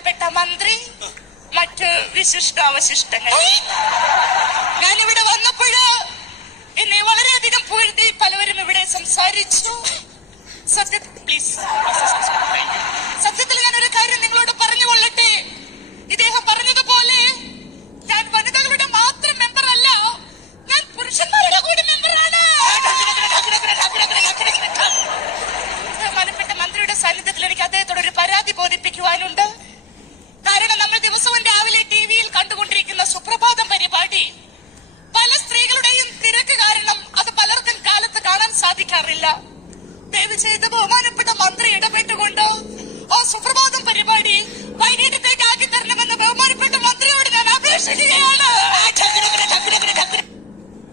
ബഹുമാനപ്പെട്ട മന്ത്രി, മറ്റ് വിശിഷ്ടാവശിഷ്ടങ്ങൾ, ഞാനിവിടെ വന്നപ്പോഴ് എന്നെ വളരെയധികം പുകഴ്ത്തി പലവരും ഇവിടെ സംസാരിച്ചു. സത്യത്തിൽ ഞാനൊരു കാര്യം നിങ്ങളോട് പറഞ്ഞുകൊള്ളട്ടെ. ഇദ്ദേഹം പറഞ്ഞതുപോലെ ഞാൻ വനിതകളുടെ മാത്രം മെമ്പർ അല്ല, ഞാൻ പുരുഷന്മാരുടെ കൂടി മെമ്പറാണ്. ബഹുമാനപ്പെട്ട മന്ത്രിയുടെ സാന്നിധ്യത്തിൽ എനിക്ക് അദ്ദേഹത്തോട് ഒരു പരാതി ബോധിപ്പിക്കുവാനുണ്ട്. കാരണം നമ്മൾ ദിവസവും രാവിലെ ടിവിയിൽ കണ്ടുകൊണ്ടിരിക്കുന്ന സുപ്രഭാതം പരിപാടി പല സ്ത്രീകളുടെയും തിരക്ക് കാരണം അത് പലർക്കും കാലത്ത് കാണാൻ സാധിക്കാറില്ല. ദയവ് ചെയ്ത് ബഹുമാനപ്പെട്ട മന്ത്രി ഇടപെട്ടുകൊണ്ട് ആ സുപ്രഭാതം പരിപാടി വൈകിട്ടത്തേക്ക് ആക്കി തരണമെന്ന് ബഹുമാനപ്പെട്ട മന്ത്രിയോട് ഞാൻ അപേക്ഷിക്കുകയാണ്.